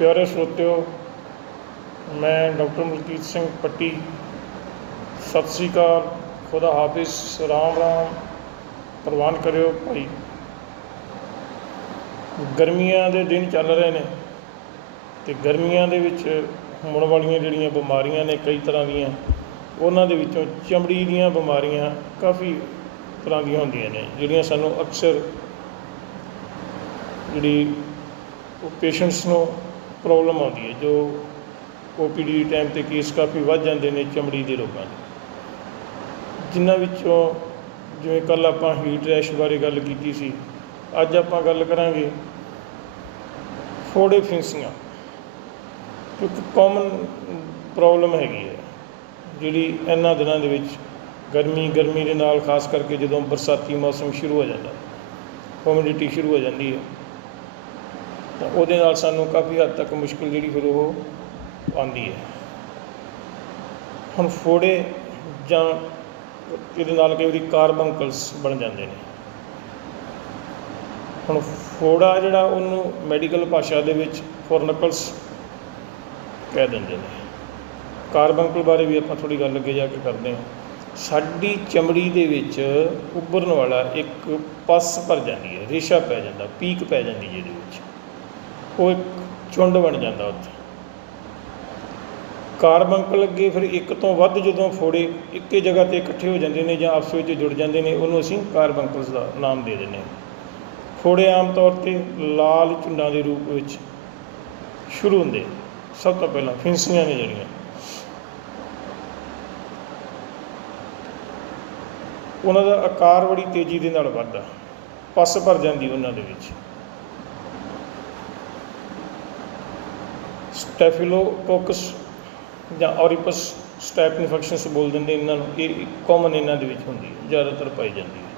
ਪਿਆਰੇ ਸਰੋਤਿਓ, ਮੈਂ ਡਾਕਟਰ ਮਲਕੀਤ ਸਿੰਘ ਪੱਟੀ। ਸਤਿ ਸ੍ਰੀ ਅਕਾਲ। ਖੁਦਾ ਹਾਫਿਜ਼। ਰਾਮ ਰਾਮ। ਪ੍ਰਵਾਨ ਕਰਿਓ ਭਾਈ। ਗਰਮੀਆਂ ਦੇ ਦਿਨ ਚੱਲ ਰਹੇ ਨੇ ਤੇ ਗਰਮੀਆਂ ਦੇ ਵਿੱਚ ਹੋਣ ਵਾਲੀਆਂ ਜਿਹੜੀਆਂ ਬਿਮਾਰੀਆਂ ਨੇ ਕਈ ਤਰ੍ਹਾਂ ਦੀਆਂ, ਉਹਨਾਂ ਦੇ ਵਿੱਚੋਂ ਚਮੜੀ ਦੀਆਂ ਬਿਮਾਰੀਆਂ ਕਾਫੀ ਤਰ੍ਹਾਂ ਦੀਆਂ ਹੁੰਦੀਆਂ ਨੇ, ਜਿਹੜੀਆਂ ਸਾਨੂੰ ਅਕਸਰ ਜਿਹੜੀ ਉਹ ਪੇਸ਼ੈਂਟਸ ਨੂੰ ਪ੍ਰੋਬਲਮ ਆਉਂਦੀ ਹੈ, ਜੋ ਓਪੀਡੀ ਟਾਈਮ ਤੇ ਕੇਸ ਕਾਫੀ ਵੱਧ ਜਾਂਦੇ ਨੇ ਚਮੜੀ ਦੇ ਰੋਗਾਂ ਦੇ। ਜਿਨ੍ਹਾਂ ਵਿੱਚੋਂ ਜਿਵੇਂ ਕੱਲ ਆਪਾਂ ਹੀਟ ਰੈਸ਼ ਬਾਰੇ ਗੱਲ ਕੀਤੀ ਸੀ, ਅੱਜ ਆਪਾਂ ਗੱਲ ਕਰਾਂਗੇ ਫੋੜੇ ਫਿੰਸੀਆਂ। ਇੱਕ ਕਾਮਨ ਪ੍ਰੋਬਲਮ ਹੈਗੀ ਹੈ, ਜਿਹੜੀ ਇਹਨਾਂ ਦਿਨਾਂ ਦੇ ਵਿੱਚ ਗਰਮੀ ਗਰਮੀ ਦੇ ਨਾਲ ਖਾਸ ਕਰਕੇ ਜਦੋਂ ਬਰਸਾਤੀ ਮੌਸਮ ਸ਼ੁਰੂ ਹੋ ਜਾਂਦਾ ਹਿਊਮਿਡਿਟੀ ਸ਼ੁਰੂ ਹੋ ਜਾਂਦੀ ਹੈ। ਤਾਂ ਉਹਦੇ ਨਾਲ ਸਾਨੂੰ ਕਾਫੀ ਹੱਦ ਤੱਕ ਮੁਸ਼ਕਲ ਜਿਹੜੀ ਫਿਰ ਉਹ ਆਉਂਦੀ ਹੈ। ਹੁਣ ਫੋੜੇ ਜਾਂ ਇਹਦੇ ਨਾਲ ਕਈ ਵਾਰੀ ਕਾਰਬੰਕਲਸ ਬਣ ਜਾਂਦੇ ਨੇ। ਹੁਣ ਫੋੜਾ ਜਿਹੜਾ ਉਹਨੂੰ ਮੈਡੀਕਲ ਭਾਸ਼ਾ ਦੇ ਵਿੱਚ ਫੋਰਨਕਲਸ ਕਹਿ ਦਿੰਦੇ ਨੇ। ਕਾਰਬੰਕਲ ਬਾਰੇ ਵੀ ਆਪਾਂ ਥੋੜੀ ਗੱਲ ਅੱਗੇ ਜਾ ਕੇ ਕਰਦੇ ਹਾਂ। ਸਾਡੀ ਚਮੜੀ ਦੇ ਵਿੱਚ ਉੱਭਰਨ ਵਾਲਾ ਇੱਕ ਪਸ ਭਰ ਜਾਂਦੀ ਹੈ, ਰੇਸ਼ਾ ਪੈ ਜਾਂਦਾ, ਪੀਕ ਪੈ ਜਾਂਦੀ ਜਿਹਦੇ ਵਿੱਚ। ਉਹ ਇੱਕ ਝੁੰਡ ਬਣ ਜਾਂਦਾ ਉੱਥੇ। ਕਾਰਬੰਕਲ ਅੱਗੇ ਫਿਰ ਇੱਕ ਤੋਂ ਵੱਧ ਜਦੋਂ ਫੋੜੇ, ਇੱਕੇ ਜਗ੍ਹਾ ਤੇ ਇਕੱਠੇ ਹੋ ਜਾਂਦੇ ਨੇ ਜਾਂ ਆਪਸ ਵਿੱਚ ਜੁੜ ਜਾਂਦੇ ਨੇ, ਉਹਨੂੰ ਅਸੀਂ ਕਾਰਬੰਕਲਸ ਦਾ ਨਾਮ ਦੇ ਦਿੰਦੇ ਹਾਂ। ਫੋੜੇ ਆਮ ਤੌਰ ਤੇ ਲਾਲ ਝੁੰਡਾਂ ਦੇ ਰੂਪ ਵਿੱਚ ਸ਼ੁਰੂ ਹੁੰਦੇ ਸਭ ਤੋਂ ਪਹਿਲਾਂ ਫਿੰਸੀਆਂ ਨੇ ਜਿਹੜੀਆਂ। ਉਹਨਾਂ ਦਾ ਆਕਾਰ ਬੜੀ ਤੇਜ਼ੀ ਦੇ ਨਾਲ ਵੱਧਦਾ। ਪਸ ਭਰ ਜਾਂਦੀ ਉਹਨਾਂ ਦੇ ਵਿੱਚ। ਸਟੈਫਿਲੋਕੋਕਸ ਜਾਂ ਔਰੀਪਸ ਸਟੈਪ ਇਨਫੈਕਸ਼ਨਸ ਬੋਲ ਦਿੰਦੇ ਇਹਨਾਂ ਨੂੰ। ਇਹ ਕਾਮਨ ਇਹਨਾਂ ਦੇ ਵਿੱਚ ਹੁੰਦੀ ਹੈ, ਜ਼ਿਆਦਾਤਰ ਪਾਈ ਜਾਂਦੀ ਹੈ।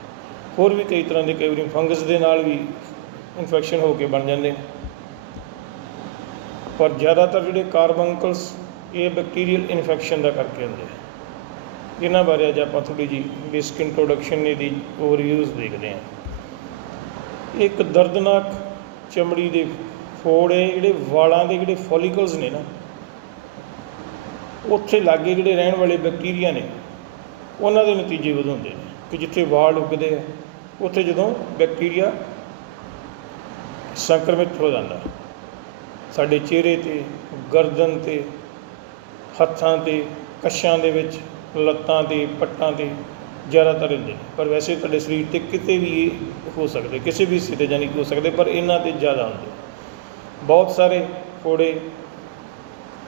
ਹੋਰ ਵੀ ਕਈ ਤਰ੍ਹਾਂ ਦੇ, ਕਈ ਵਾਰੀ ਫੰਗਸ ਦੇ ਨਾਲ ਵੀ ਇਨਫੈਕਸ਼ਨ ਹੋ ਕੇ ਬਣ ਜਾਂਦੇ ਨੇ। ਪਰ ਜ਼ਿਆਦਾਤਰ ਜਿਹੜੇ ਕਾਰਬੰਕਲਸ, ਇਹ ਬੈਕਟੀਰੀਅਲ ਇਨਫੈਕਸ਼ਨ ਦਾ ਕਰਕੇ ਹੁੰਦੇ ਆ। ਇਹਨਾਂ ਬਾਰੇ ਅੱਜ ਆਪਾਂ ਥੋੜੀ ਜੀ ਬੇਸਿਕ ਇੰਟਰੋਡਕਸ਼ਨ ਇਹਦੀ ਓਵਰਵਿਊਜ਼ ਦੇਖਦੇ ਹਾਂ। ਇੱਕ ਦਰਦਨਾਕ ਚਮੜੀ ਦੇ ਫੋੜੇ ਜਿਹੜੇ ਵਾਲਾਂ ਦੇ ਜਿਹੜੇ ਫੋਲੀਕਲਸ ਨੇ ਨਾ, ਉੱਥੇ ਲਾਗੇ ਜਿਹੜੇ ਰਹਿਣ ਵਾਲੇ ਬੈਕਟੀਰੀਆ ਨੇ, ਉਹਨਾਂ ਦੇ ਨਤੀਜੇ ਵਧਾਉਂਦੇ ਨੇ ਕਿ ਜਿੱਥੇ ਵਾਲ ਉੱਗਦੇ ਆ, ਉੱਥੇ ਜਦੋਂ ਬੈਕਟੀਰੀਆ ਸੰਕਰਮਿਤ ਹੋ ਜਾਂਦਾ ਸਾਡੇ ਚਿਹਰੇ ਤੇ, ਗਰਦਨ ਤੇ, ਹੱਥਾਂ ਤੇ ਕੱਛਾਂ ਦੇ ਵਿੱਚ, ਲੱਤਾਂ ਤੇ, ਪੱਟਾਂ ਤੇ ਜ਼ਿਆਦਾਤਰ ਹੁੰਦੇ ਨੇ। ਪਰ ਵੈਸੇ ਤੁਹਾਡੇ ਸਰੀਰ ਤੇ ਕਿਤੇ ਵੀ ਇਹ ਹੋ ਸਕਦੇ, ਕਿਸੇ ਵੀ ਹਿੱਸੇ ਤੇ ਜਾਨੀ ਕਿ ਹੋ ਸਕਦੇ, ਪਰ ਇਹਨਾਂ ਤੇ ਜ਼ਿਆਦਾ ਹੁੰਦੇ ਬਹੁਤ ਸਾਰੇ ਫੋੜੇ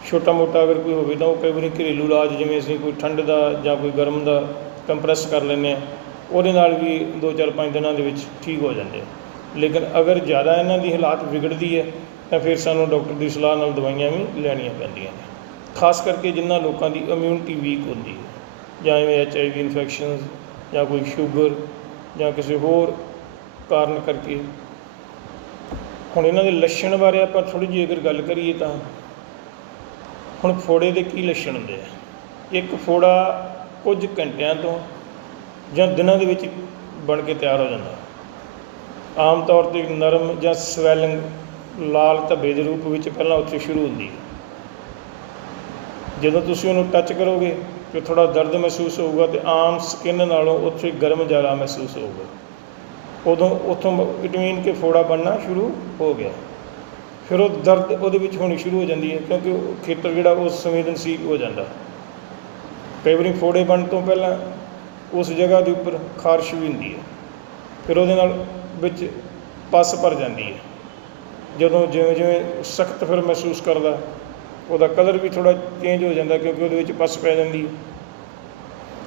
ਛੋਟਾ ਮੋਟਾ ਅਗਰ ਕੋਈ ਹੋਵੇ ਤਾਂ ਉਹ ਕਈ ਵਾਰੀ ਘਰੇਲੂ ਇਲਾਜ ਜਿਵੇਂ ਅਸੀਂ ਕੋਈ ਠੰਡ ਦਾ ਜਾਂ ਕੋਈ ਗਰਮ ਦਾ ਕੰਪਰੈਸ ਕਰ ਲੈਂਦੇ ਹਾਂ, ਉਹਦੇ ਨਾਲ ਵੀ 2-4-5 ਦਿਨਾਂ ਦੇ ਵਿੱਚ ਠੀਕ ਹੋ ਜਾਂਦੇ ਲੇਕਿਨ ਅਗਰ ਜ਼ਿਆਦਾ ਇਹਨਾਂ ਦੀ ਹਾਲਾਤ ਵਿਗੜਦੀ ਹੈ, ਤਾਂ ਫਿਰ ਸਾਨੂੰ ਡਾਕਟਰ ਦੀ ਸਲਾਹ ਨਾਲ ਦਵਾਈਆਂ ਵੀ ਲੈਣੀਆਂ ਪੈਂਦੀਆਂ ਨੇ। ਖਾਸ ਕਰਕੇ ਜਿਨ੍ਹਾਂ ਲੋਕਾਂ ਦੀ ਇਮਿਊਨਿਟੀ ਵੀਕ ਹੁੰਦੀ ਹੈ, ਜਾਂ ਜਿਵੇਂ ਐਚ ਆਈ ਵੀ ਇਨਫੈਕਸ਼ਨਸ ਜਾਂ ਕੋਈ ਸ਼ੂਗਰ ਜਾਂ ਕਿਸੇ ਹੋਰ ਕਾਰਨ ਕਰਕੇ ਹੁਣ ਇਹਨਾਂ ਦੇ ਲੱਛਣ ਬਾਰੇ ਆਪਾਂ ਥੋੜੀ ਜਿਹੀ ਅਗਰ ਗੱਲ ਕਰੀਏ ਤਾਂ ਹੁਣ ਫੋੜੇ ਦੇ ਕੀ ਲੱਛਣ ਹੁੰਦੇ ਆ? ਇੱਕ ਫੋੜਾ ਕੁਝ ਘੰਟਿਆਂ ਤੋਂ ਜਾਂ ਦਿਨਾਂ ਦੇ ਵਿੱਚ ਬਣ ਕੇ ਤਿਆਰ ਹੋ ਜਾਂਦਾ। ਆਮ ਤੌਰ ਤੇ ਨਰਮ ਜਾਂ ਸਵੈਲਿੰਗ ਲਾਲ ਧੱਬੇ ਦੇ ਰੂਪ ਵਿੱਚ ਪਹਿਲਾਂ ਉੱਥੇ ਸ਼ੁਰੂ ਹੁੰਦੀ ਹੈ। ਜਦੋਂ ਤੁਸੀਂ ਉਹਨੂੰ ਟੱਚ ਕਰੋਗੇ ਤੇ ਥੋੜਾ ਦਰਦ ਮਹਿਸੂਸ ਹੋਊਗਾ ਤੇ ਆਮ ਸਕਿਨ ਨਾਲੋਂ ਉੱਥੇ ਗਰਮ ਜ਼ਿਆਦਾ ਮਹਿਸੂਸ ਹੋਊਗਾ। ਉਦੋਂ ਉੱਥੋਂ ਇਟ ਮੀਨ ਕਿ ਫੋੜਾ ਬਣਨਾ ਸ਼ੁਰੂ ਹੋ ਗਿਆ। ਫਿਰ ਉਹ ਦਰਦ ਉਹਦੇ ਵਿੱਚ ਹੋਣੀ ਸ਼ੁਰੂ ਹੋ ਜਾਂਦੀ ਹੈ, ਕਿਉਂਕਿ ਉਹ ਖੇਤਰ ਜਿਹੜਾ ਉਹ ਸੰਵੇਦਨਸ਼ੀਲ ਹੋ ਜਾਂਦਾ। ਕਈ ਵਾਰੀ ਫੋੜੇ ਬਣਨ ਤੋਂ ਪਹਿਲਾਂ ਉਸ ਜਗ੍ਹਾ ਦੇ ਉੱਪਰ ਖਾਰਸ਼ ਵੀ ਹੁੰਦੀ ਹੈ। ਫਿਰ ਉਹਦੇ ਨਾਲ ਵਿੱਚ ਪਸ ਭਰ ਜਾਂਦੀ ਹੈ। ਜਦੋਂ ਜਿਵੇਂ ਜਿਵੇਂ ਸਖਤ ਫਿਰ ਮਹਿਸੂਸ ਕਰਦਾ, ਉਹਦਾ ਕਲਰ ਵੀ ਥੋੜਾ ਚੇਂਜ ਹੋ ਜਾਂਦਾ ਕਿਉਂਕਿ ਉਹਦੇ ਵਿੱਚ ਪਸ ਪੈ ਜਾਂਦੀ ਹੈ।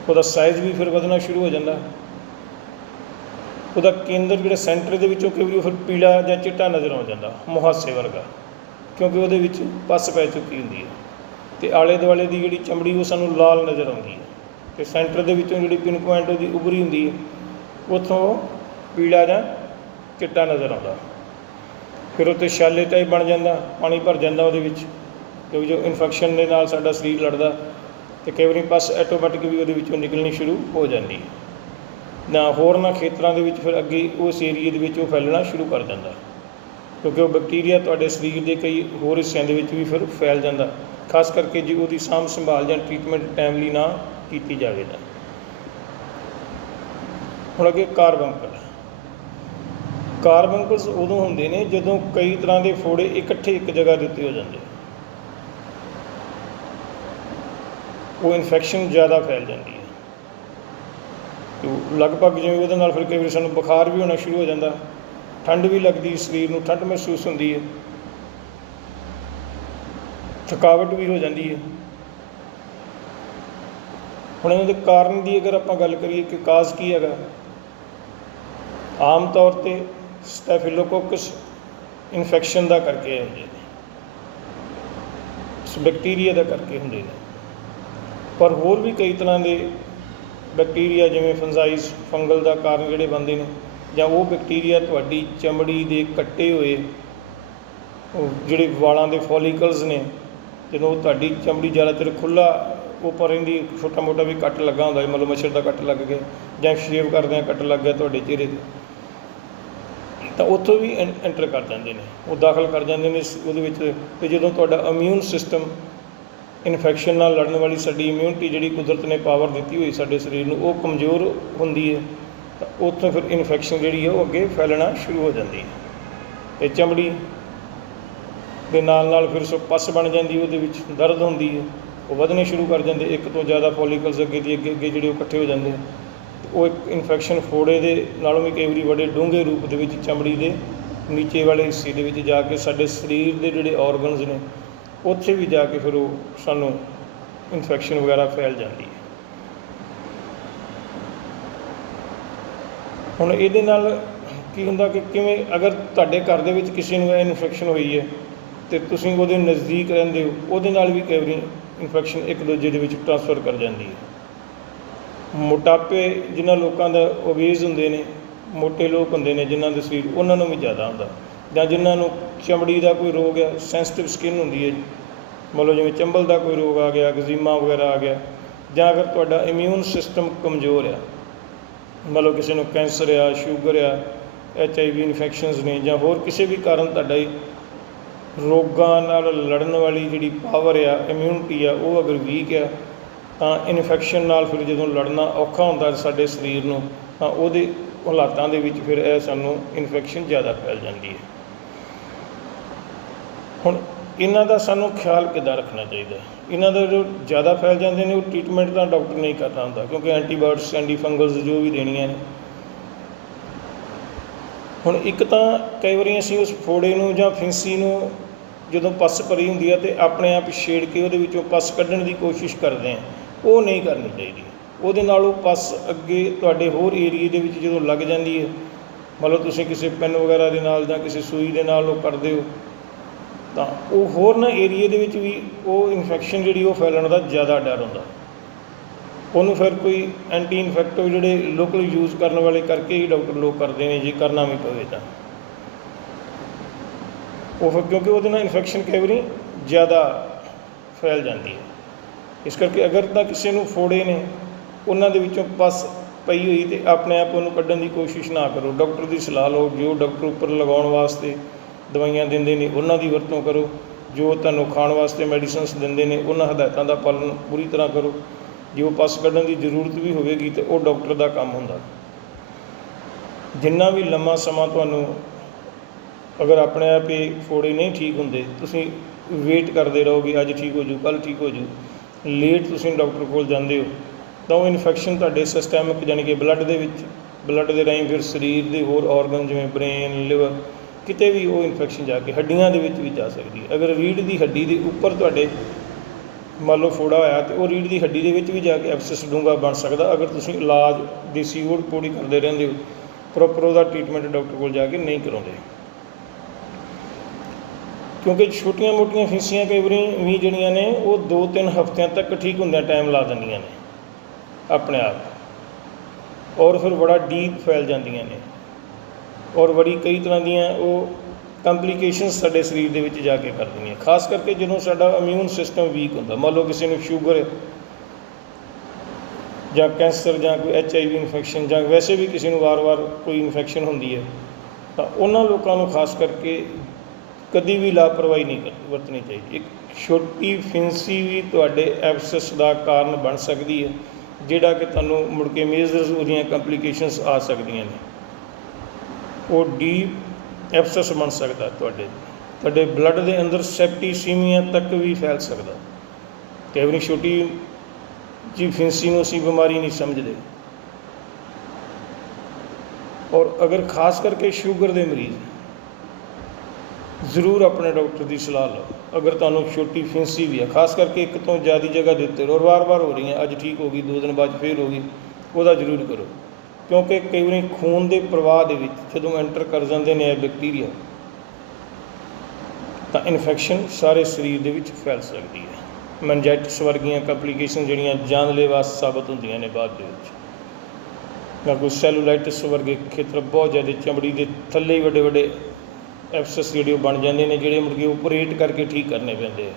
ਉਹਦਾ ਸਾਈਜ਼ ਵੀ ਫਿਰ ਵਧਣਾ ਸ਼ੁਰੂ ਹੋ ਜਾਂਦਾ। ਉਹਦਾ ਕੇਂਦਰ ਜਿਹੜਾ ਸੈਂਟਰ ਦੇ ਵਿੱਚੋਂ ਕਈ ਵਾਰੀ ਫਿਰ ਪੀਲਾ ਜਾਂ ਚਿੱਟਾ ਨਜ਼ਰ ਆ ਜਾਂਦਾ, ਮੁਹਾਸੇ ਵਰਗਾ, ਕਿਉਂਕਿ ਉਹਦੇ ਵਿੱਚ ਪਸ ਪੈ ਚੁੱਕੀ ਹੁੰਦੀ ਹੈ। ਤੇ ਆਲੇ ਦੁਆਲੇ ਦੀ ਜਿਹੜੀ ਚਮੜੀ, ਉਹ ਸਾਨੂੰ ਲਾਲ ਨਜ਼ਰ ਆਉਂਦੀ ਹੈ। ਤੇ ਸੈਂਟਰ ਦੇ ਵਿੱਚੋਂ ਜਿਹੜੀ ਪਿਨ ਪੁਆਇੰਟ ਉਹਦੀ ਉਭਰੀ ਹੁੰਦੀ ਹੈ, ਉੱਥੋਂ ਪੀਲਾ ਜਾਂ ਚਿੱਟਾ ਨਜ਼ਰ ਆਉਂਦਾ। ਫਿਰ ਉੱਤੇ ਛਾਲੇ ਟਾਈਪ ਬਣ ਜਾਂਦਾ, ਪਾਣੀ ਭਰ ਜਾਂਦਾ ਉਹਦੇ ਵਿੱਚ, ਕਿਉਂਕਿ ਜੋ ਇਨਫੈਕਸ਼ਨ ਦੇ ਨਾਲ ਸਾਡਾ ਸਰੀਰ ਲੜਦਾ, ਤੇ ਕਈ ਵਾਰੀ ਪਸ ਆਟੋਮੈਟਿਕ ਵੀ ਉਹਦੇ ਵਿੱਚੋਂ ਨਿਕਲਣੀ ਸ਼ੁਰੂ ਹੋ ਜਾਂਦੀ ਹੈ। ਨਾ ਹੋਰਨਾਂ ਖੇਤਰਾਂ ਦੇ ਵਿੱਚ ਫਿਰ ਅੱਗੇ ਉਸ ਏਰੀਏ ਦੇ ਵਿੱਚ ਉਹ ਫੈਲਣਾ ਸ਼ੁਰੂ ਕਰ ਜਾਂਦਾ। ਕਿਉਂਕਿ ਉਹ ਬੈਕਟੀਰੀਆ ਤੁਹਾਡੇ ਸਰੀਰ ਦੇ ਕਈ ਹੋਰ ਹਿੱਸਿਆਂ ਦੇ ਵਿੱਚ ਵੀ ਫਿਰ ਫੈਲ ਜਾਂਦਾ। ਖਾਸ ਕਰਕੇ ਜੇ ਉਹਦੀ ਸਾਂਭ ਸੰਭਾਲ ਜਾਂ ਟ੍ਰੀਟਮੈਂਟ ਟਾਈਮਲੀ ਨਾ ਕੀਤੀ ਜਾਵੇ ਤਾਂ। ਹੁਣ ਅੱਗੇ ਕਾਰਬੰਕਲ ਕਾਰਬੰਕਲਸ ਉਦੋਂ ਹੁੰਦੇ ਨੇ ਜਦੋਂ ਕਈ ਤਰ੍ਹਾਂ ਦੇ ਫੋੜੇ ਇਕੱਠੇ ਇੱਕ ਜਗ੍ਹਾ ਦੇ ਉੱਤੇ ਹੋ ਜਾਂਦੇ। ਉਹ ਇਨਫੈਕਸ਼ਨ ਜ਼ਿਆਦਾ ਫੈਲ ਜਾਂਦੀ ਹੈ। ਤੇ ਲਗਭਗ ਜਿਵੇਂ ਉਹਦੇ ਨਾਲ ਫਿਰ ਕਈ ਵਾਰੀ ਸਾਨੂੰ ਬੁਖਾਰ ਵੀ ਹੋਣਾ ਸ਼ੁਰੂ ਹੋ ਜਾਂਦਾ। ਠੰਡ ਵੀ ਲੱਗਦੀ ਸਰੀਰ ਨੂੰ, ਠੰਡ ਮਹਿਸੂਸ ਹੁੰਦੀ ਹੈ। ਥਕਾਵਟ ਵੀ ਹੋ ਜਾਂਦੀ ਹੈ। ਹੁਣ ਇਹਦੇ ਕਾਰਨ ਦੀ ਅਗਰ ਆਪਾਂ ਗੱਲ ਕਰੀਏ ਕਿ ਕਾਜ਼ ਕੀ ਹੈਗਾ, ਆਮ ਤੌਰ ਤੇ ਸਟੈਫਿਲੋਕੋਕਸ ਇਨਫੈਕਸ਼ਨ ਦਾ ਕਰਕੇ ਹੁੰਦੇ ਨੇ। ਬੈਕਟੀਰੀਆ ਦਾ ਕਰਕੇ ਹੁੰਦੇ ਨੇ। ਪਰ ਹੋਰ ਵੀ ਕਈ ਤਰ੍ਹਾਂ ਦੇ ਬੈਕਟੀਰੀਆ ਜਿਵੇਂ ਫੰਜਾਈਸ ਫੰਗਲ ਦਾ ਕਾਰਨ ਜਿਹੜੇ ਬਣਦੇ ਨੇ, ਜਾਂ ਉਹ ਬੈਕਟੀਰੀਆ ਤੁਹਾਡੀ ਚਮੜੀ ਦੇ ਕੱਟੇ ਹੋਏ ਜਿਹੜੇ ਵਾਲਾਂ ਦੇ ਫੋਲੀਕਲਸ ਨੇ, ਜਦੋਂ ਤੁਹਾਡੀ ਚਮੜੀ ਜ਼ਿਆਦਾਤਰ ਖੁੱਲਾ ਉੱਪਰ ਰਹਿੰਦੀ ਛੋਟਾ ਮੋਟਾ ਵੀ ਕੱਟ ਲੱਗਾ ਹੁੰਦਾ ਹੈ ਮਤਲਬ ਮੱਛਰ ਦਾ ਕੱਟ ਲੱਗ ਗਿਆ, ਜਾਂ ਸ਼ੇਵ ਕਰਦੇ ਆ ਕੱਟ ਲੱਗ ਗਿਆ ਤੁਹਾਡੇ ਚਿਹਰੇ ਤੇ। ਤਾਂ ਉੱਥੋਂ ਵੀ ਐਂਟਰ ਕਰ ਜਾਂਦੇ ਨੇ, ਉਹ ਦਾਖਲ ਕਰ ਜਾਂਦੇ ਨੇ, ਉਹਦੇ ਵਿੱਚ ਤੇ ਜਦੋਂ ਤੁਹਾਡਾ ਇਮਿਊਨ ਸਿਸਟਮ ਇਨਫੈਕਸ਼ਨ ਨਾਲ ਲੜਨ ਵਾਲੀ ਸਾਡੀ ਇਮਿਊਨਿਟੀ ਜਿਹੜੀ ਕੁਦਰਤ ਨੇ ਪਾਵਰ ਦਿੱਤੀ ਹੋਈ ਸਾਡੇ ਸਰੀਰ ਨੂੰ, ਉਹ ਕਮਜ਼ੋਰ ਹੁੰਦੀ ਹੈ। ਤਾਂ ਉੱਥੋਂ ਫਿਰ ਇਨਫੈਕਸ਼ਨ ਜਿਹੜੀ ਹੈ ਉਹ ਅੱਗੇ ਫੈਲਣਾ ਸ਼ੁਰੂ ਹੋ ਜਾਂਦੀ ਹੈ। ਤੇ ਚਮੜੀ ਦੇ ਨਾਲ ਨਾਲ ਫਿਰ ਸੋ ਪਸ ਬਣ ਜਾਂਦੀ ਉਹਦੇ ਵਿੱਚ ਦਰਦ ਹੁੰਦੀ ਹੈ। ਉਹ ਵਧਣੇ ਸ਼ੁਰੂ ਕਰ ਜਾਂਦੇ, ਇੱਕ ਤੋਂ ਜ਼ਿਆਦਾ ਫੋਲੀਕਲਸ ਅੱਗੇ ਦੀ ਅੱਗੇ ਅੱਗੇ ਜਿਹੜੇ ਉਹ ਇਕੱਠੇ ਹੋ ਜਾਂਦੇ ਆ। ਉਹ ਇੱਕ ਇਨਫੈਕਸ਼ਨ ਫੋੜੇ ਦੇ ਨਾਲੋਂ ਵੀ ਕਈ ਵਾਰੀ ਵੱਡੇ ਡੂੰਘੇ ਰੂਪ ਦੇ ਵਿੱਚ ਚਮੜੀ ਦੇ ਨੀਚੇ ਵਾਲੇ ਹਿੱਸੇ ਦੇ ਵਿੱਚ ਜਾ ਕੇ ਸਾਡੇ ਸਰੀਰ ਦੇ ਜਿਹੜੇ ਆਰਗਨਸ ਨੇ ਉੱਥੇ ਵੀ ਜਾ ਕੇ ਫਿਰ ਉਹ ਸਾਨੂੰ ਇਨਫੈਕਸ਼ਨ ਵਗੈਰਾ ਫੈਲ ਜਾਂਦੀ ਹੈ। ਹੁਣ ਇਹਦੇ ਨਾਲ ਕੀ ਹੁੰਦਾ ਕਿ ਕਿਵੇਂ ਅਗਰ ਤੁਹਾਡੇ ਘਰ ਦੇ ਵਿੱਚ ਕਿਸੇ ਨੂੰ ਇਹ ਇਨਫੈਕਸ਼ਨ ਹੋਈ ਹੈ ਤੇ ਤੁਸੀਂ ਉਹਦੇ ਨਜ਼ਦੀਕ ਰਹਿੰਦੇ ਹੋ, ਉਹਦੇ ਨਾਲ ਵੀ ਕਈ ਵਾਰੀ ਇਨਫੈਕਸ਼ਨ ਇੱਕ ਦੂਜੇ ਦੇ ਵਿੱਚ ਟ੍ਰਾਂਸਫਰ ਕਰ ਜਾਂਦੀ ਹੈ। ਮੋਟਾਪੇ ਜਿਨ੍ਹਾਂ ਲੋਕਾਂ ਦਾ ਓਬੇਜ਼ ਹੁੰਦੇ ਨੇ, ਮੋਟੇ ਲੋਕ ਹੁੰਦੇ ਨੇ ਜਿਨ੍ਹਾਂ ਦੇ ਸਰੀਰ ਉਹਨਾਂ ਨੂੰ ਵੀ ਜ਼ਿਆਦਾ ਹੁੰਦਾ। ਜਾਂ ਜਿਨ੍ਹਾਂ ਨੂੰ ਚਮੜੀ ਦਾ ਕੋਈ ਰੋਗ ਹੈ ਸੈਂਸਿਟਿਵ ਸਕਿਨ ਹੁੰਦੀ ਹੈ, ਮਤਲਬ ਜਿਵੇਂ ਚੰਬਲ ਦਾ ਕੋਈ ਰੋਗ ਆ ਗਿਆ ਐਗਜ਼ੀਮਾ ਵਗੈਰਾ ਆ ਗਿਆ, ਜਾਂ ਅਗਰ ਤੁਹਾਡਾ ਇਮਿਊਨ ਸਿਸਟਮ ਕਮਜ਼ੋਰ ਆ, ਮਤਲਬ ਕਿਸੇ ਨੂੰ ਕੈਂਸਰ ਆ ਸ਼ੂਗਰ ਆ ਐਚ ਆਈ ਵੀ ਇਨਫੈਕਸ਼ਨਸ ਨੇ ਜਾਂ ਹੋਰ ਕਿਸੇ ਵੀ ਕਾਰਨ ਤੁਹਾਡਾ ਰੋਗਾਂ ਨਾਲ ਲੜਨ ਵਾਲੀ ਜਿਹੜੀ ਪਾਵਰ ਆ ਇਮਿਊਨਿਟੀ ਆ, ਉਹ ਅਗਰ ਵੀਕ ਆ, ਤਾਂ ਇਨਫੈਕਸ਼ਨ ਨਾਲ ਫਿਰ ਜਦੋਂ ਲੜਨਾ ਔਖਾ ਹੁੰਦਾ ਸਾਡੇ ਸਰੀਰ ਨੂੰ, ਤਾਂ ਉਹਦੇ ਹਾਲਾਤਾਂ ਦੇ ਵਿੱਚ ਫਿਰ ਇਹ ਸਾਨੂੰ ਇਨਫੈਕਸ਼ਨ ਜ਼ਿਆਦਾ ਫੈਲ ਜਾਂਦੀ ਹੈ। ਹੁਣ ਇਹਨਾਂ ਦਾ ਸਾਨੂੰ ਖਿਆਲ ਕਿੱਦਾਂ ਰੱਖਣਾ ਚਾਹੀਦਾ ਇਹਨਾਂ ਦਾ ਜੋ ਜ਼ਿਆਦਾ ਫੈਲ ਜਾਂਦੇ ਨੇ, ਉਹ ਟ੍ਰੀਟਮੈਂਟ ਤਾਂ ਡਾਕਟਰ ਨਹੀਂ ਕਰਦਾ ਹੁੰਦਾ, ਕਿਉਂਕਿ ਐਂਟੀਬਾਇਓਟਿਕਸ ਐਂਟੀ ਫੰਗਲਸ ਜੋ ਵੀ ਦੇਣੀਆਂ ਨੇ। ਹੁਣ ਇੱਕ ਤਾਂ ਕਈ ਵਾਰੀ ਅਸੀਂ ਉਸ ਫੋੜੇ ਨੂੰ ਜਾਂ ਫਿੰਸੀ ਨੂੰ ਜਦੋਂ ਪਸ ਭਰੀ ਹੁੰਦੀ ਹੈ ਤੇ ਆਪਣੇ ਆਪ ਛੇੜ ਕੇ ਉਹਦੇ ਵਿੱਚੋਂ ਪਸ ਕੱਢਣ ਦੀ ਕੋਸ਼ਿਸ਼ ਕਰਦੇ ਹਾਂ ਉਹ ਨਹੀਂ ਕਰਨੀ ਚਾਹੀਦੀ। ਉਹਦੇ ਨਾਲ ਉਹ ਪਸ ਅੱਗੇ ਤੁਹਾਡੇ ਹੋਰ ਏਰੀਏ ਦੇ ਵਿੱਚ ਜਦੋਂ ਲੱਗ ਜਾਂਦੀ ਹੈ ਮਤਲਬ ਤੁਸੀਂ ਕਿਸੇ ਪੈਨ ਵਗੈਰਾ ਦੇ ਨਾਲ ਜਾਂ ਕਿਸੇ ਸੂਈ ਦੇ ਨਾਲ ਉਹ ਕਰਦੇ ਹੋ ਤਾਂ ਉਹ ਹੋਰ ਨਾ ਏਰੀਏ ਦੇ ਵਿੱਚ ਵੀ ਉਹ ਇਨਫੈਕਸ਼ਨ ਜਿਹੜੀ ਉਹ ਫੈਲਣ ਦਾ ਜ਼ਿਆਦਾ ਡਰ ਹੁੰਦਾ। ਉਹਨੂੰ ਫਿਰ ਕੋਈ ਐਂਟੀ ਇਨਫੈਕਟਿਵ ਜਿਹੜੇ ਲੋਕਲ ਯੂਜ਼ ਕਰਨ ਵਾਲੇ ਕਰਕੇ ਹੀ ਡਾਕਟਰ ਲੋਕ ਕਰਦੇ ਨੇ, ਜੇ ਕਰਨਾ ਵੀ ਪਵੇ ਤਾਂ। ਉਹ ਫਿਰ ਕਿਉਂਕਿ ਉਹਦੇ ਨਾਲ ਇਨਫੈਕਸ਼ਨ ਕਈ ਜ਼ਿਆਦਾ ਫੈਲ ਜਾਂਦੀ ਹੈ। ਇਸ ਕਰਕੇ ਅਗਰ ਤਾਂ ਕਿਸੇ ਨੂੰ ਫੋੜੇ ਨੇ, ਉਹਨਾਂ ਦੇ ਵਿੱਚੋਂ ਪਸ ਪਈ ਹੋਈ ਤੇ ਆਪਣੇ ਆਪ ਉਹਨੂੰ ਕੱਢਣ ਦੀ ਕੋਸ਼ਿਸ਼ ਨਾ ਕਰੋ। ਡਾਕਟਰ ਦੀ ਸਲਾਹ ਲਓ, ਜੋ ਡਾਕਟਰ ਉੱਪਰ ਲਗਾਉਣ ਵਾਸਤੇ ਦਵਾਈਆਂ ਦਿੰਦੇ ਨੇ, ਉਹਨਾਂ ਦੀ ਵਰਤੋਂ ਕਰੋ। ਜੋ ਤੁਹਾਨੂੰ ਖਾਣ ਵਾਸਤੇ ਮੈਡੀਸਨਸ ਦਿੰਦੇ ਨੇ, ਉਹਨਾਂ ਹਦਾਇਤਾਂ ਦਾ ਪਾਲਣ ਪੂਰੀ ਤਰ੍ਹਾਂ ਕਰੋ। ਜੇ ਉਹ ਪਸ ਕੱਢਣ ਦੀ ਜ਼ਰੂਰਤ ਵੀ ਹੋਵੇਗੀ ਤੇ ਉਹ ਡਾਕਟਰ ਦਾ ਕੰਮ ਹੁੰਦਾ। ਜਿੰਨਾ ਵੀ ਲੰਮਾ ਸਮਾਂ ਤੁਹਾਨੂੰ ਅਗਰ ਆਪਣੇ ਆਪ ਹੀ ਫੋੜੇ ਨਹੀਂ ਠੀਕ ਹੁੰਦੇ, ਤੁਸੀਂ ਵੇਟ ਕਰਦੇ ਰਹੋਗੇ ਅੱਜ ਠੀਕ ਹੋ ਜੂ ਕੱਲ ਠੀਕ ਹੋ ਜੂ। ਲੇਟ ਤੁਸੀਂ ਡਾਕਟਰ ਕੋਲ ਜਾਂਦੇ ਹੋ, ਤਾਂ ਉਹ ਇਨਫੈਕਸ਼ਨ ਤੁਹਾਡੇ ਸਿਸਟੈਮਿਕ ਯਾਨੀ ਕਿ ਬਲੱਡ ਦੇ ਵਿੱਚ ਬਲੱਡ ਦੇ ਰਾਹੀਂ ਫਿਰ ਸਰੀਰ ਦੇ ਹੋਰ ਆਰਗਨ ਜਿਵੇਂ ਬ੍ਰੇਨ ਲਿਵਰ ਕਿਤੇ ਵੀ ਉਹ ਇਨਫੈਕਸ਼ਨ ਜਾ ਕੇ ਹੱਡੀਆਂ ਦੇ ਵਿੱਚ ਵੀ ਜਾ ਸਕਦੀ ਹੈ। ਅਗਰ ਰੀੜ੍ਹ ਦੀ ਹੱਡੀ ਦੇ ਉੱਪਰ ਤੁਹਾਡੇ ਮੰਨ ਲਓ ਫੋੜਾ ਹੋਇਆ ਤੇ ਉਹ ਰੀੜ੍ਹ ਦੀ ਹੱਡੀ ਦੇ ਵਿੱਚ ਵੀ ਜਾ ਕੇ ਐਬਸੈਸ ਡੂੰਘਾ ਬਣ ਸਕਦਾ। ਅਗਰ ਤੁਸੀਂ ਇਲਾਜ ਦੇਸੀ ਓੜ ਪੋੜੀ ਕਰਦੇ ਰਹਿੰਦੇ ਹੋ ਪ੍ਰੋਪਰ ਉਹਦਾ ਟ੍ਰੀਟਮੈਂਟ ਡਾਕਟਰ ਕੋਲ ਜਾ ਕੇ ਨਹੀਂ ਕਰਾਉਂਦੇ। ਕਿਉਂਕਿ ਛੋਟੀਆਂ-ਮੋਟੀਆਂ ਫੀਸੀਆਂ ਕਈ ਵਾਰੀ ਵੀ ਜਿਹੜੀਆਂ ਨੇ, ਉਹ 2-3 ਹਫ਼ਤਿਆਂ ਤੱਕ ਠੀਕ ਹੁੰਦਿਆਂ ਟਾਈਮ ਲਾ ਦਿੰਦੀਆਂ ਨੇ, ਆਪਣੇ ਆਪ। ਔਰ ਫਿਰ ਬੜਾ ਡੀਪ ਫੈਲ ਜਾਂਦੀਆਂ ਨੇ। ਔਰ ਬੜੀ ਕਈ ਤਰ੍ਹਾਂ ਦੀਆਂ ਉਹ ਕੰਪਲਿਕੇਸ਼ਨਸ ਸਾਡੇ ਸਰੀਰ ਦੇ ਵਿੱਚ ਜਾ ਕੇ ਕਰਦੀਆਂ ਖਾਸ ਕਰਕੇ ਜਦੋਂ ਸਾਡਾ ਇਮਿਊਨ ਸਿਸਟਮ ਵੀਕ ਹੁੰਦਾ, ਮੰਨ ਲਓ ਕਿਸੇ ਨੂੰ ਸ਼ੂਗਰ ਜਾਂ ਕੈਂਸਰ ਜਾਂ ਕੋਈ ਐਚ ਆਈ ਵੀ ਇਨਫੈਕਸ਼ਨ ਜਾਂ ਵੈਸੇ ਵੀ ਕਿਸੇ ਨੂੰ ਵਾਰ-ਵਾਰ ਕੋਈ ਇਨਫੈਕਸ਼ਨ ਹੁੰਦੀ ਹੈ, ਤਾਂ ਉਹਨਾਂ ਲੋਕਾਂ ਨੂੰ ਖਾਸ ਕਰਕੇ ਕਦੀ ਵੀ ਲਾਪਰਵਾਹੀ ਨਹੀਂ ਕਰ- ਵਰਤਣੀ ਚਾਹੀਦੀ। ਇੱਕ ਛੋਟੀ ਫਿੰਸੀ ਵੀ ਤੁਹਾਡੇ ਐਬਸੈਸ ਦਾ ਕਾਰਨ ਬਣ ਸਕਦੀ ਹੈ, ਜਿਹੜਾ ਕਿ ਤੁਹਾਨੂੰ ਮੁੜ ਕੇ ਮੇਜਰਸ ਉਹਦੀਆਂ ਕੰਪਲਿਕੇਸ਼ਨਸ ਆ ਸਕਦੀਆਂ ਨੇ। ਉਹ ਡੀਪ ਐਬਸੈਸ ਬਣ ਸਕਦਾ ਤੁਹਾਡੇ। ਤੁਹਾਡੇ ਬਲੱਡ ਦੇ ਅੰਦਰ ਸੈਪਟੀਸੀਮੀਆ ਤੱਕ ਵੀ ਫੈਲ ਸਕਦਾ ਕਈ ਵਾਰੀ ਛੋਟੀ ਜੀ ਫਿੰਸੀ ਨੂੰ ਅਸੀਂ ਬਿਮਾਰੀ ਨਹੀਂ ਸਮਝਦੇ। ਔਰ ਅਗਰ ਖਾਸ ਕਰਕੇ ਸ਼ੂਗਰ ਦੇ ਮਰੀਜ਼ ਜ਼ਰੂਰ ਆਪਣੇ ਡਾਕਟਰ ਦੀ ਸਲਾਹ ਲਓ। ਅਗਰ ਤੁਹਾਨੂੰ ਛੋਟੀ ਫਿੰਸੀ ਵੀ ਹੈ, ਖਾਸ ਕਰਕੇ ਇੱਕ ਤੋਂ ਜ਼ਿਆਦਾ ਜਗ੍ਹਾ ਦੇ ਉੱਤੇ, ਔਰ ਵਾਰ-ਵਾਰ ਹੋ ਰਹੀਆਂ, ਅੱਜ ਠੀਕ ਹੋ ਗਈ, ਦੋ ਦਿਨ ਬਾਅਦ ਫੇਰ ਹੋ ਗਈ, ਉਹਦਾ ਜ਼ਰੂਰ ਕਰੋ। ਕਿਉਂਕਿ ਕਈ ਵਾਰੀ ਖੂਨ ਦੇ ਪ੍ਰਵਾਹ ਦੇ ਵਿੱਚ ਜਦੋਂ ਐਂਟਰ ਕਰ ਜਾਂਦੇ ਨੇ ਇਹ ਬੈਕਟੀਰੀਆ, ਤਾਂ ਇਨਫੈਕਸ਼ਨ ਸਾਰੇ ਸਰੀਰ ਦੇ ਵਿੱਚ ਫੈਲ ਸਕਦੀ ਹੈ। ਮੈਨਜਾਈਟਿਸ ਵਰਗੀਆਂ ਕੰਪਲਿਕੇਸ਼ਨ ਜਿਹੜੀਆਂ ਜਾਨਲੇਵਾ ਸਾਬਤ ਹੁੰਦੀਆਂ ਨੇ ਬਾਅਦ ਦੇ ਵਿੱਚ। ਜਾਂ ਕੋਈ ਸੈਲੂਲਾਈਟਿਸ ਵਰਗੇ ਖੇਤਰ ਬਹੁਤ ਜ਼ਿਆਦਾ ਚਮੜੀ ਦੇ ਥੱਲੇ ਵੱਡੇ ਵੱਡੇ ਐਬਸੈਸ ਜਿਹੜੇ ਉਹ ਬਣ ਜਾਂਦੇ ਨੇ, ਜਿਹੜੇ ਮੁੜ ਕੇ ਆਪਰੇਟ ਕਰਕੇ ਠੀਕ ਕਰਨੇ ਪੈਂਦੇ ਆ।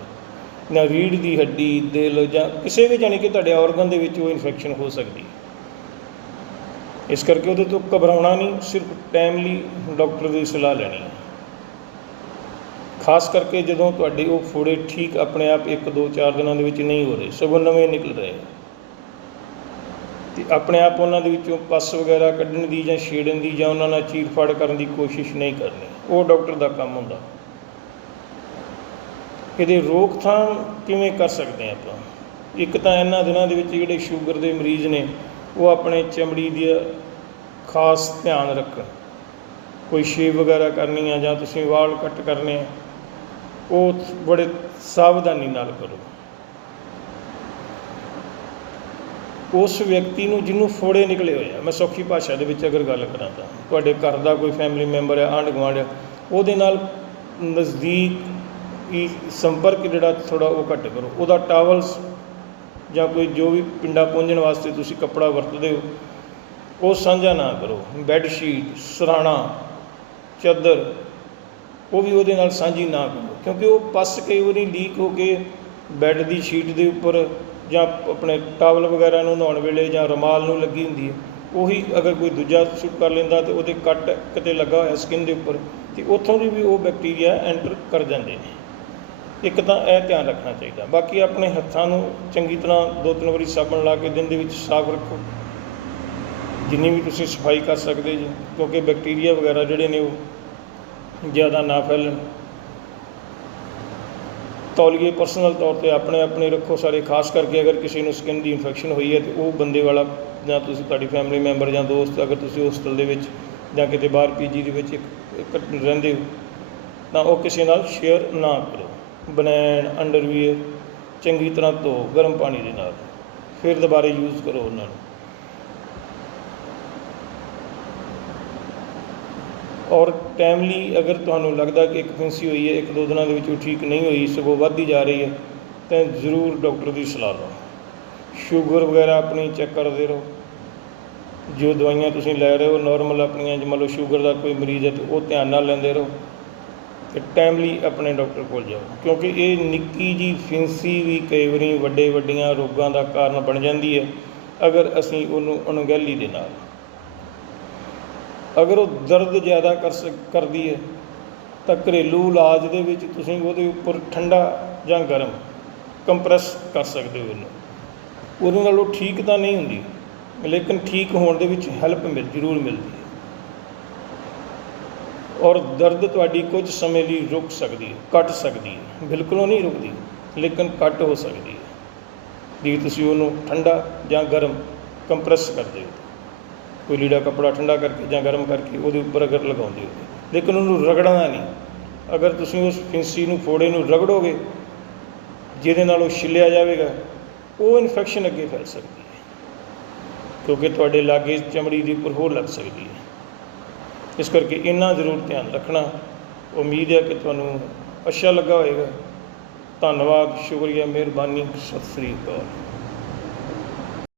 ਜਾਂ ਰੀੜ ਦੀ ਹੱਡੀ, ਦਿਲ ਜਾਂ ਕਿਸੇ ਵੀ ਜਾਣੀ ਕਿ ਤੁਹਾਡੇ ਆਰਗਨ ਦੇ ਵਿੱਚ ਉਹ ਇਨਫੈਕਸ਼ਨ ਹੋ ਸਕਦੀ ਹੈ। ਇਸ ਕਰਕੇ ਉਹਦੇ ਤੋਂ ਘਬਰਾਉਣਾ ਨਹੀਂ, ਸਿਰਫ ਟਾਈਮਲੀ ਡਾਕਟਰ ਦੀ ਸਲਾਹ ਲੈਣੀ ਹੈ। ਖਾਸ ਕਰਕੇ ਜਦੋਂ ਤੁਹਾਡੇ ਉਹ ਫੋੜੇ ਠੀਕ ਆਪਣੇ ਆਪ 1 2 4 ਦਿਨਾਂ ਦੇ ਵਿੱਚ ਨਹੀਂ ਹੋ ਰਹੇ, ਸਗੋਂ ਨਵੇਂ ਨਿਕਲ ਰਹੇ। ਤੇ ਆਪਣੇ ਆਪ ਉਹਨਾਂ ਦੇ ਵਿੱਚੋਂ ਪੱਸ ਵਗੈਰਾ ਕੱਢਣ ਦੀ ਜਾਂ ਛੇੜਨ ਦੀ ਜਾਂ ਉਹਨਾਂ ਨਾਲ ਚੀਰ-ਫਾੜ ਕਰਨ ਦੀ ਕੋਸ਼ਿਸ਼ ਨਹੀਂ ਕਰਨੀ, ਉਹ ਡਾਕਟਰ ਦਾ ਕੰਮ ਹੁੰਦਾ। ਇਹਦੇ ਰੋਕਥਾਮ ਕਿਵੇਂ ਕਰ ਸਕਦੇ ਆਪਾਂ? ਇੱਕ ਤਾਂ ਇਹਨਾਂ ਦਿਨਾਂ ਦੇ ਵਿੱਚ ਜਿਹੜੇ ਸ਼ੂਗਰ ਦੇ ਮਰੀਜ਼ ਨੇ ਉਹ ਆਪਣੇ ਚਮੜੀ ਦੀ ਖਾਸ ਧਿਆਨ ਰੱਖਣ। ਕੋਈ ਸ਼ੇਵ ਵਗੈਰਾ ਕਰਨੀ ਆ ਜਾਂ ਤੁਸੀਂ ਵਾਲ ਕੱਟ ਕਰਨੇ ਆ, ਉਹ ਬੜੇ ਸਾਵਧਾਨੀ ਨਾਲ ਕਰੋ। ਉਸ ਵਿਅਕਤੀ ਨੂੰ ਜਿਹਨੂੰ ਫੋੜੇ ਨਿਕਲੇ ਹੋਏ ਆ, ਮੈਂ ਸੌਖੀ ਭਾਸ਼ਾ ਦੇ ਵਿੱਚ ਅਗਰ ਗੱਲ ਕਰਾਂ ਤਾਂ, ਤੁਹਾਡੇ ਘਰ ਦਾ ਕੋਈ ਫੈਮਿਲੀ ਮੈਂਬਰ ਹੈ ਆਂਢ ਗੁਆਂਢ ਹੈ ਉਹਦੇ ਨਾਲ ਨਜ਼ਦੀਕ ਹੀ ਸੰਪਰਕ ਜਿਹੜਾ ਥੋੜਾ ਉਹ ਘੱਟ ਕਰੋ। ਉਹਦਾ ਟਾਵਲਸ ਜਾਂ ਕੋਈ ਜੋ ਵੀ ਪਿੰਡਾ ਪਹੁੰਚਣ ਵਾਸਤੇ ਤੁਸੀਂ ਕੱਪੜਾ ਵਰਤਦੇ ਹੋ, ਉਹ ਸਾਂਝਾ ਨਾ ਕਰੋ। ਬੈੱਡ ਸ਼ੀਟ, ਸਰਾਣਾ, ਚਾਦਰ, ਉਹ ਵੀ ਉਹਦੇ ਨਾਲ ਸਾਂਝੀ ਨਾ ਕਰੋ। ਕਿਉਂਕਿ ਉਹ ਪਸ ਕਈ ਵਾਰੀ ਲੀਕ ਹੋ ਕੇ ਬੈੱਡ ਦੀ ਸ਼ੀਟ ਦੇ ਉੱਪਰ ਜਾਂ ਆਪਣੇ ਟਾਵਲ ਵਗੈਰਾ ਨੂੰ ਨਹਾਉਣ ਵੇਲੇ ਜਾਂ ਰੁਮਾਲ ਨੂੰ ਲੱਗੀ ਹੁੰਦੀ ਹੈ, ਉਹੀ ਅਗਰ ਕੋਈ ਦੂਜਾ ਸੁੱਟ ਕਰ ਲੈਂਦਾ ਤੇ ਉਹਦੇ ਕੱਟ ਕਿਤੇ ਲੱਗਾ ਹੋਇਆ ਸਕਿਨ ਦੇ ਉੱਪਰ, ਤੇ ਉੱਥੋਂ ਦੀ ਵੀ ਉਹ ਬੈਕਟੀਰੀਆ ਐਂਟਰ ਕਰ ਜਾਂਦੇ ਨੇ। ਇੱਕ ਤਾਂ ਇਹ ਧਿਆਨ ਰੱਖਣਾ ਚਾਹੀਦਾ। ਬਾਕੀ ਆਪਣੇ ਹੱਥਾਂ ਨੂੰ ਚੰਗੀ ਤਰ੍ਹਾਂ ਦੋ ਤਿੰਨ ਵਾਰੀ ਸਾਬਣ ਲਾ ਕੇ ਦਿਨ ਦੇ ਵਿੱਚ ਸਾਫ਼ ਰੱਖੋ। ਜਿੰਨੀ ਵੀ ਤੁਸੀਂ ਸਫ਼ਾਈ ਕਰ ਸਕਦੇ ਜੀ, ਕਿਉਂਕਿ ਬੈਕਟੀਰੀਆ ਵਗੈਰਾ ਜਿਹੜੇ ਨੇ ਉਹ ਜ਼ਿਆਦਾ ਨਾ ਫੈਲਣ। ਤੌਲੀਏ ਪਰਸਨਲ ਤੌਰ ਤੇ ਆਪਣੇ ਆਪਣੇ ਰੱਖੋ ਸਾਰੇ, ਖਾਸ ਕਰਕੇ ਅਗਰ ਕਿਸੇ ਨੂੰ ਸਕਿਨ ਦੀ ਇਨਫੈਕਸ਼ਨ ਹੋਈ ਹੈ ਤੇ ਉਹ ਬੰਦੇ ਵਾਲਾ ਜਾਂ ਤੁਸੀਂ ਤੁਹਾਡੀ ਫੈਮਿਲੀ ਮੈਂਬਰ ਜਾਂ ਦੋਸਤ, ਅਗਰ ਤੁਸੀਂ ਹੋਸਟਲ ਦੇ ਵਿੱਚ ਜਾਂ ਕਿਤੇ ਬਾਹਰ ਪੀਜੀ ਦੇ ਵਿੱਚ ਰਹਿੰਦੇ ਹੋ, ਤਾਂ ਉਹ ਕਿਸੇ ਨਾਲ ਸ਼ੇਅਰ ਨਾ ਕਰੋ। ਬਨੈਣ ਅੰਡਰਵੀਅਰ, ਚੰਗੀ ਤਰ੍ਹਾਂ ਧੋ, ਗਰਮ ਪਾਣੀ ਦੇ ਨਾਲ। ਫਿਰ ਦੁਬਾਰਾ ਯੂਜ਼ ਕਰੋ ਉਹਨਾਂ ਨੂੰ। ਔਰ ਟਾਈਮਲੀ ਅਗਰ ਤੁਹਾਨੂੰ ਲੱਗਦਾ ਕਿ ਇੱਕ ਫਿੰਸੀ ਹੋਈ ਹੈ, ਇੱਕ ਦੋ ਦਿਨਾਂ ਦੇ ਵਿੱਚ ਉਹ ਠੀਕ ਨਹੀਂ ਹੋਈ, ਸਗੋਂ ਵੱਧਦੀ ਜਾ ਰਹੀ ਹੈ, ਤਾਂ ਜ਼ਰੂਰ ਡਾਕਟਰ ਦੀ ਸਲਾਹ ਲਓ। ਸ਼ੂਗਰ ਵਗੈਰਾ ਆਪਣੀ ਚੈੱਕ ਕਰਦੇ ਰਹੋ। ਜੋ ਦਵਾਈਆਂ ਤੁਸੀਂ ਲੈ ਰਹੇ ਹੋ ਨਾਰਮਲ ਆਪਣੀਆਂ, ਜੇ ਮੰਨ ਲਓ ਸ਼ੂਗਰ ਦਾ ਕੋਈ ਮਰੀਜ਼ ਹੈ, ਤੇ ਉਹ ਧਿਆਨ ਨਾਲ ਲੈਂਦੇ ਰਹੋ। ਤੇ ਟਾਈਮਲੀ ਆਪਣੇ ਡਾਕਟਰ ਕੋਲ ਜਾਓ। ਕਿਉਂਕਿ ਇਹ ਨਿੱਕੀ ਜੀ ਫਿੰਸੀ ਵੀ ਕਈ ਵਾਰੀ ਵੱਡੇ ਵੱਡੀਆਂ ਰੋਗਾਂ ਦਾ ਕਾਰਨ ਬਣ ਜਾਂਦੀ ਹੈ, ਅਗਰ ਅਸੀਂ ਉਹਨੂੰ ਅਣਗਹਿਲੀ ਦੇ ਨਾਲ। ਅਗਰ ਉਹ ਦਰਦ ਜ਼ਿਆਦਾ ਕਰ ਸਕ ਕਰਦੀ ਹੈ, ਤਾਂ ਘਰੇਲੂ ਇਲਾਜ ਦੇ ਵਿੱਚ ਤੁਸੀਂ ਉਹਦੇ ਉੱਪਰ ਠੰਡਾ ਜਾਂ ਗਰਮ ਕੰਪਰੈਸ ਕਰ ਸਕਦੇ ਹੋ ਇਹਨੂੰ। ਉਹਦੇ ਨਾਲ ਉਹ ਠੀਕ ਤਾਂ ਨਹੀਂ ਹੁੰਦੀ, ਲੇਕਿਨ ਠੀਕ ਹੋਣ ਦੇ ਵਿੱਚ ਹੈਲਪ ਮਿਲ, ਜ਼ਰੂਰ ਮਿਲਦੀ ਹੈ। ਔਰ ਦਰਦ ਤੁਹਾਡੀ ਕੁਝ ਸਮੇਂ ਲਈ ਰੁਕ ਸਕਦੀ ਹੈ, ਘਟ ਸਕਦੀ ਹੈ। ਬਿਲਕੁਲ ਨਹੀਂ ਰੁਕਦੀ, ਲੇਕਿਨ ਘਟ ਹੋ ਸਕਦੀ ਹੈ। ਜੇ ਤੁਸੀਂ ਉਹਨੂੰ ਠੰਡਾ ਜਾਂ ਗਰਮ ਕੰਪਰੈਸ ਕਰਦੇ ਹੋ, ਕੋਈ ਲੀੜਾ ਕੱਪੜਾ ਠੰਡਾ ਕਰਕੇ ਜਾਂ ਗਰਮ ਕਰਕੇ ਉਹਦੇ ਉੱਪਰ ਅਗਰ ਲਗਾਉਂਦੇ ਹੋ, ਲੇਕਿਨ ਉਹਨੂੰ ਰਗੜਨਾ ਨਹੀਂ। ਅਗਰ ਤੁਸੀਂ ਉਸ ਫਿੰਸੀ ਨੂੰ, ਫੋੜੇ ਨੂੰ ਰਗੜੋਗੇ, ਜਿਹਦੇ ਨਾਲ ਉਹ ਛਿੱਲਿਆ ਜਾਵੇਗਾ, ਉਹ ਇਨਫੈਕਸ਼ਨ ਅੱਗੇ ਫੈਲ ਸਕਦੀ ਹੈ। ਕਿਉਂਕਿ ਤੁਹਾਡੇ ਲਾਗੇ ਚਮੜੀ ਦੇ ਉੱਪਰ ਹੋਰ ਲੱਗ ਸਕਦੀ ਹੈ। ਇਸ ਕਰਕੇ ਇੰਨਾ ਜ਼ਰੂਰ ਧਿਆਨ ਰੱਖਣਾ। ਉਮੀਦ ਹੈ ਕਿ ਤੁਹਾਨੂੰ ਅੱਛਾ ਲੱਗਾ ਹੋਵੇਗਾ। ਧੰਨਵਾਦ, ਸ਼ੁਕਰੀਆ, ਮਿਹਰਬਾਨੀ, ਸਤਿ ਸ੍ਰੀ ਅਕਾਲ।